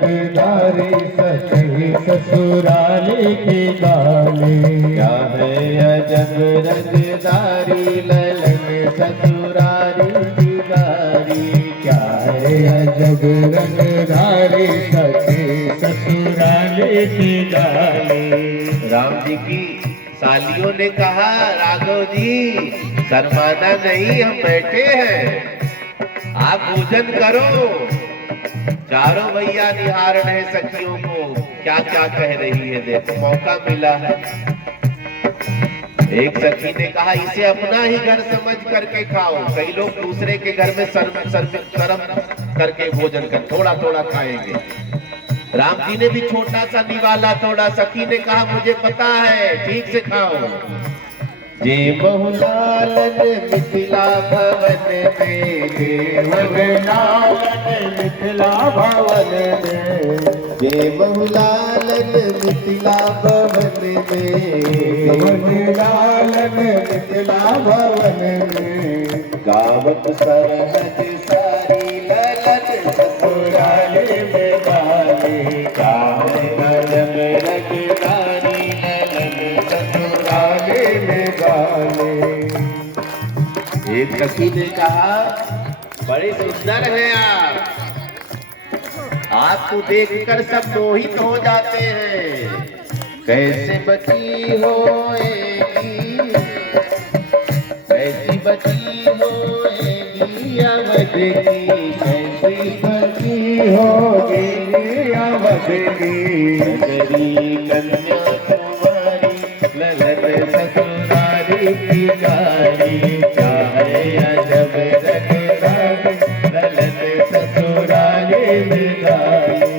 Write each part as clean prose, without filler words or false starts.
रंगदारी सखी ससुराली की गाली। क्या है अजब रंगदारी ललन ससुरारी की गारी। क्या है अजब रंगदारी सखी ससुराली की गाली। राम जी की सालियों ने कहा राघव जी शर्माना नहीं, हम बैठे हैं, आप पूजन करो। चारों भैया निहार रहे सखियों को क्या क्या कह रही है, देखो मौका मिला है। एक सखी ने कहा इसे अपना ही घर समझ करके खाओ, कई लोग दूसरे के घर में शर्म करके भोजन कर थोड़ा थोड़ा खाएंगे। राम जी ने भी छोटा सा निवाला तोड़ा, सखी ने कहा मुझे पता है, ठीक से खाओ। जे बहुलालन मिथिला भवन में, जे बहुलालन मिथिला भवन में, जे बहुलालन मिथिला भवन में, बहुलालन मिथिला भवन में। गावत सरहद सारी ललन ससुराली में गाली। क्या है अजब रंगदारी ललन ससुराली में गाली। एक सखी ने कहा बड़े सुंदर हैं आपको देखकर सब मोहित हो जाते हैं। कैसे बची होएगी, कैसी बची होएगी अवध की, कैसी बची होगी अवध की। नगरी कन्या कुमारी ललन ससुरारी की गारी। क्या है अजब रंगदारी ललन ससुरारी में गारी।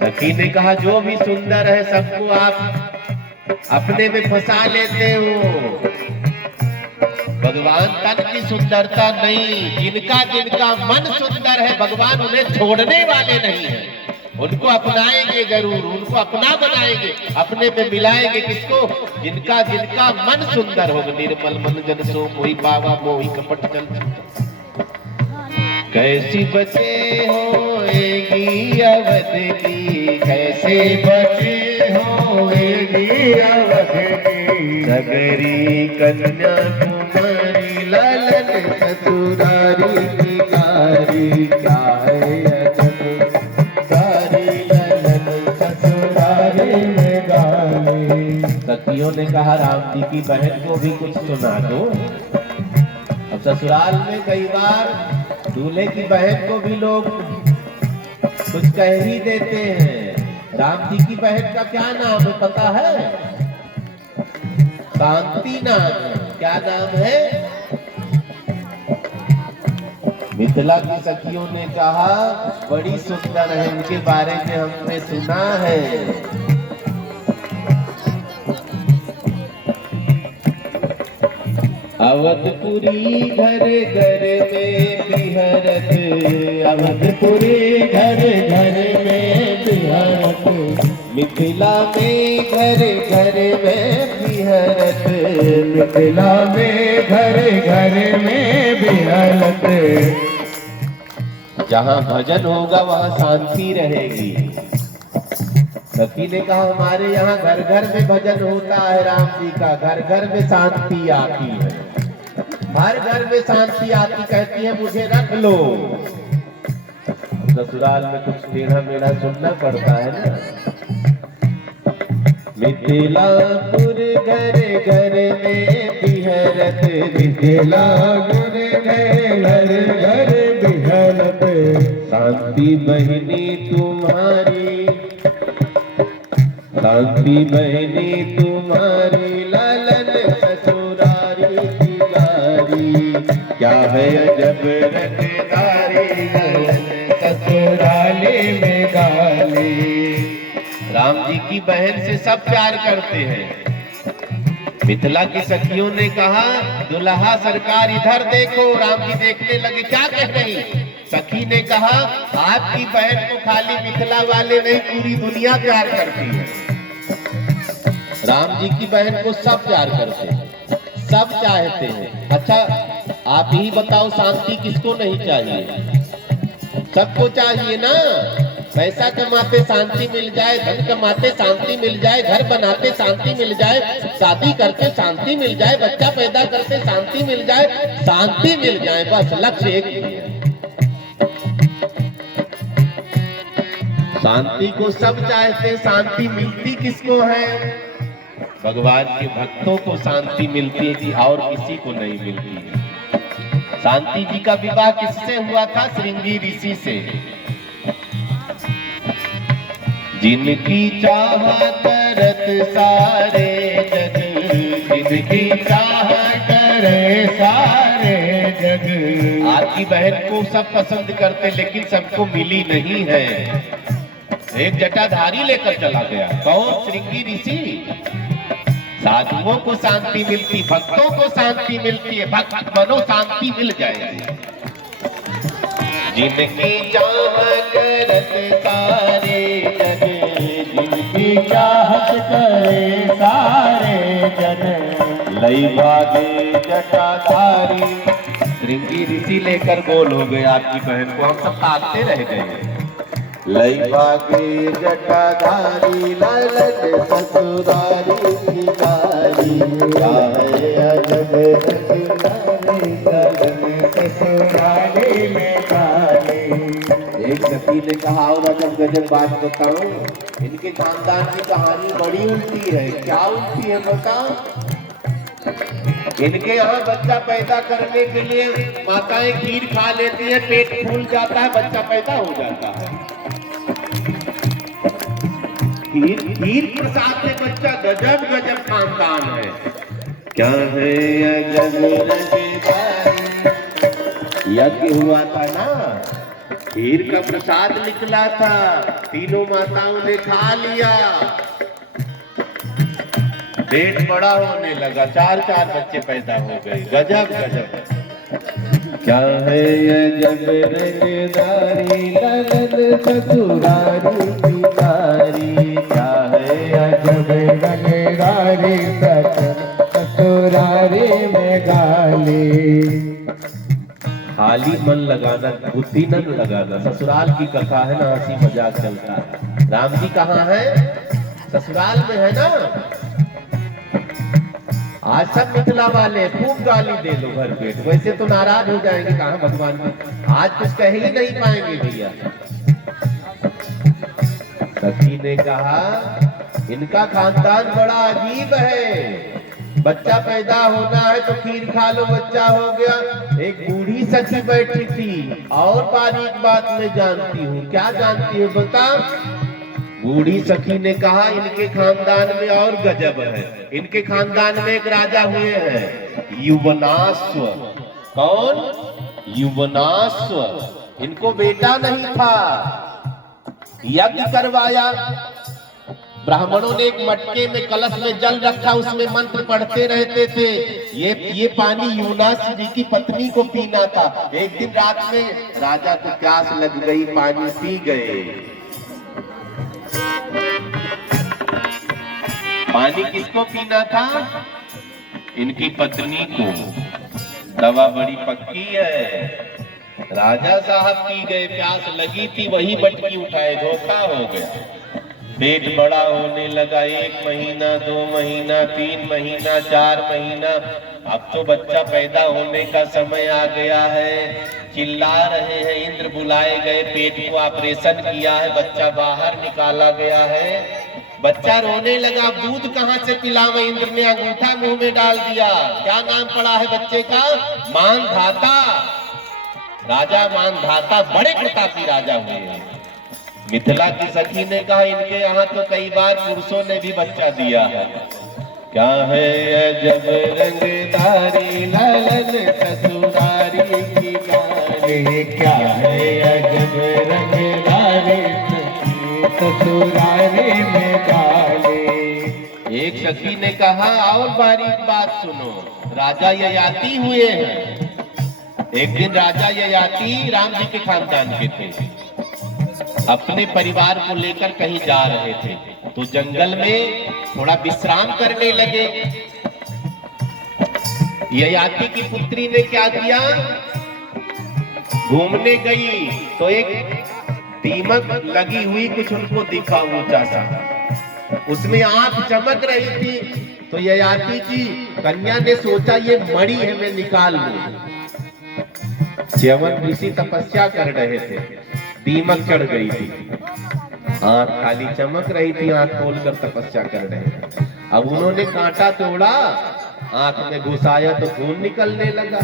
सखी ने कहा जो भी सुंदर है सबको आप अपने में फंसा लेते हो। भगवान तन की सुंदरता नहीं, जिनका जिनका मन सुंदर है भगवान उन्हें छोड़ने वाले नहीं है, उनको अपनाएंगे जरूर, उनको अपना बनाएंगे, अपने पे मिलाएंगे। किसको? जिनका जिनका मन सुंदर होगा। निर्मल मन जन सो मोहि पावा, मोहि कपट चल। कैसी बचे होएगी अवध की, कैसे बचे होएगी अवध की। नगरी कन्या कुमारी ललन ससुरारी की गारी। क्या है अजब गारी ललन ससुरारी में गाली। सखियों ने कहा राम जी की बहन को भी कुछ सुना दो। अब ससुराल में कई बार दूल्हे की बहन को भी लोग कुछ कह ही देते हैं। राम जी की बहन का क्या नाम है पता है? शांति नाम है। क्या नाम है? मिथिला की सखियों ने कहा बड़ी सुंदर है, उनके बारे में हमने सुना है। अवधपुरी घर घर में बिहरत, अवधपुरी घर घर में बिहरत। मिथिला में घर घर में बिहरत। मिथिला में घर घर में बिहरत। जहाँ भजन होगा वहाँ शांति रहेगी। सखी ने कहा हमारे यहाँ घर घर में भजन होता है राम जी का, घर घर में शांति आती है, हर घर में शांति आती। कहती है मुझे रख लो। ससुराल में कुछ टेढ़ा मेढ़ा सुनना पड़ता है ना। मिथिलापुर घर घर में बिहरत, मिथिलापुर घर घर बिहरत। शांति बहनी तुम्हारी, शांति बहनी तुम्हारी ललन ससुरारी की गारी। क्या है अजब रंगदारी ललन ससुराली में गाली। राम जी की बहन से सब प्यार करते हैं। मिथिला की सखियों ने कहा दुल्हा सरकार इधर देखो। राम जी देखने लगे क्या कह रही। सखी ने कहा आपकी बहन को खाली मिथिला वाले नहीं पूरी दुनिया प्यार करती है। राम जी की बहन को सब प्यार करते हैं, सब चाहते हैं। अच्छा आप ही बताओ शांति किसको नहीं चाहिए? सबको चाहिए ना, पैसा कमाते शांति मिल जाए, धन कमाते शांति मिल जाए, घर बनाते शांति मिल जाए, शादी करते शांति मिल जाए, बच्चा पैदा करते शांति मिल जाए, शांति मिल जाए, बस लक्ष्य एक ही है। शांति को सब चाहते, शांति मिलती किसको है? भगवान के भक्तों को शांति मिलती है कि और किसी को नहीं मिलती है। शांति जी का विवाह किससे हुआ था? श्रृंगी ऋषि से। जिनकी चाह करत सारे जग, जिनकी चाह करे सारे जग। आपकी बहन को सब पसंद करते लेकिन सबको मिली नहीं है। एक जटाधारी लेकर चला गया। कौन? श्रृंगी ऋषि। साधुओं को शांति मिलती, भक्तों को शांति मिलती है, भक्त मनो शांति मिल जाएगी। जिनकी चाह करत सारे जग, जिनकी चाहत करे सारे जन। लई भागे जटाधारी। श्रृंगी ऋषि लेकर गोल हो गए आपकी बहन को, हम सब ताकते रह गए। लई भागे जटाधारी, लालन ससुरारी की गारी। गाए अजब रखनारी, लालन ससुरारी में गाली। एक सखी ने कहा, और अजब गजब बात बताऊं, इनके खानदान की कहानी बड़ी उल्टी है। क्या उल्टी है बताओ? इनके यहाँ बच्चा पैदा करने के लिए माताएं खीर खा लेती है, पेट फूल जाता है, बच्चा पैदा हो जाता है। खीर प्रसाद से बच्चा। गजब गजब खानदान है। क्या है अजब रंगदारी। यज्ञ हुआ था ना, खीर का प्रसाद निकला था, तीनों माताओं ने खा लिया, पेट बड़ा होने लगा, 4-4 बच्चे पैदा हो गए। गजब गजब। क्या है अजब रंगदारी, लालन ससुरारी की गारी। क्या है अजब रंगदारी, ससुरारी में गाली। खाली मन लगाना, बुद्धि न लगाना। ससुराल की कथा है ना, हंसी मजाक चलता है। राम जी कहाँ है? ससुराल में है ना। आज सब मिथिला वाले खूब गाली दे लो भर पेट, वैसे तो नाराज हो जाएंगे। कहाँ भगवान में आज कुछ कह ही नहीं पाएंगे भैया। सखी ने कहा, इनका खानदान बड़ा अजीब है। बच्चा पैदा होना है तो खीर खा लो, बच्चा हो गया। एक बूढ़ी सखी बैठी थी, और बारीक बात मैं जानती हूँ। क्या जानती हूँ बता? बूढ़ी सखी ने कहा, इनके खानदान में और गजब है। इनके खानदान में एक राजा हुए हैं, युवनाश्व। कौन? युवनाश्व। इनको बेटा नहीं था, यज्ञ करवाया। ब्राह्मणों ने एक मटके में कलश में जल रखा, उसमें मंत्र पढ़ते रहते थे। ये पानी युवनाश्व जी की पत्नी को पीना था। एक दिन रात में राजा को प्यास लग गई, पानी पी गए। पानी किसको पीना था? इनकी पत्नी को। दवा बड़ी पक्की है। राजा साहब पी गए, प्यास लगी थी, वही मटकी उठाए, धोखा हो गया। पेट बड़ा होने लगा। 1 महीना, 2 महीना, 3 महीना, 4 महीना। अब तो बच्चा पैदा होने का समय आ गया है। चिल्ला रहे हैं, इंद्र बुलाए गए, पेट को ऑपरेशन किया है, बच्चा बाहर निकाला गया है। बच्चा रोने लगा, दूध कहाँ से पिलावे? इंद्र ने अंगूठा मुंह में डाल दिया। क्या नाम पड़ा है बच्चे का? मानधाता। राजा मानधाता बड़े प्रतापी राजा हुए हैं। मिथिला की सखी ने कहा, इनके यहाँ तो कई बार पुरुषों ने भी बच्चा दिया है। क्या है अजब रंगदारी, लालन ससुरारी की गारी। क्या है अजब रंगदारी, ससुरारी में गाली। एक सखी ने कहा, और बारीक बात सुनो। राजा ययाति हुए हैं। एक दिन राजा ययाति राम जी के खानदान के थे, अपने परिवार को लेकर कहीं जा रहे थे, तो जंगल में थोड़ा विश्राम करने लगे। ययाति की पुत्री ने क्या किया? घूमने गई तो एक दीमक लगी हुई कुछ उनको दिखा ऊंचा सा, उसमें आंख चमक रही थी। तो ययाति की कन्या ने सोचा ये मणि है, मैं निकाल लूं। च्यवन ऋषि तपस्या कर रहे थे, दीमक चढ़ गई थी, आंख खाली चमक रही थी, आंख खोलकर तपस्या कर रहे थे। अब उन्होंने कांटा तोड़ा, आंख में घुसाया तो खून निकलने लगा।